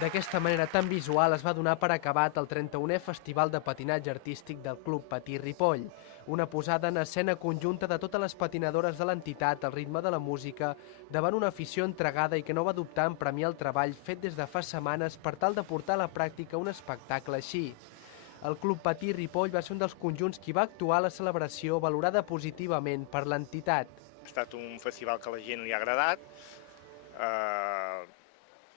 D'aquesta manera tan visual es va donar per acabat el 31è Festival de Patinatge Artístic del Club Patí Ripoll, una posada en escena conjunta de totes les patinadores de l'entitat al ritme de la música davant una afició entregada i que no va dubtar en premiar el treball fet des de fa setmanes per tal de portar a la pràctica un espectacle així. El Club Patí Ripoll va ser un dels conjunts qui va actuar a la celebració valorada positivament per l'entitat. Ha estat un festival que a la gent li ha agradat,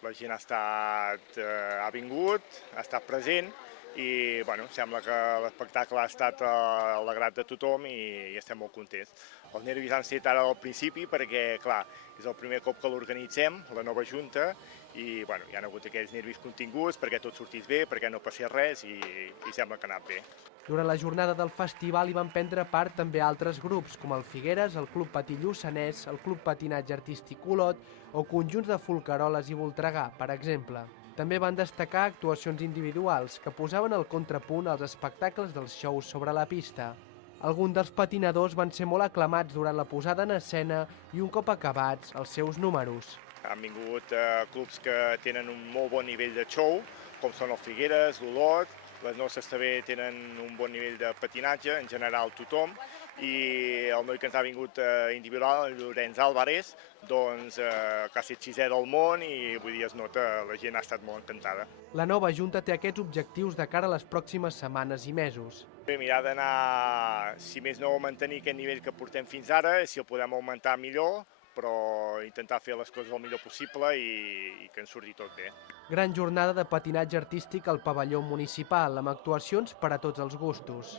la gent ha vingut, ha estat present i bueno, sembla que l'espectacle ha estat a l'agrat de tothom i estem molt contents. Els nervis han estat ara al principi perquè, clar, és el primer cop que l'organitzem, la nova junta, i bueno, hi ha hagut aquells nervis continguts perquè tot sortís bé, perquè no passés res i sembla que ha anat bé. Durant la jornada del festival hi van prendre part també altres grups, com el Figueres, el Club Patí Lluçanès, el Club Patinatge Artístic Olot o conjunts de Folqueroles i Voltregà, per exemple. També van destacar actuacions individuals que posaven el contrapunt als espectacles dels shows sobre la pista. Alguns dels patinadors van ser molt aclamats durant la posada en escena i un cop acabats els seus números. Han vingut clubs que tenen un molt bon nivell de show, com són el Figueres, l'Olot. Les nostres també tenen un bon nivell de patinatge, en general tothom, i el noi que ens ha vingut individual, el Llorenç Álvarez, doncs que ha estat sisè del món i vull dir, es nota, la gent ha estat molt encantada. La nova junta té aquests objectius de cara a les pròximes setmanes i mesos. Bé, mirar d'anar, si més no, mantenir aquest nivell que portem fins ara, si el podem augmentar millor, però intentar fer les coses el millor possible i que ens surti tot bé. Gran jornada de patinatge artístic al pavelló municipal, amb actuacions per a tots els gustos.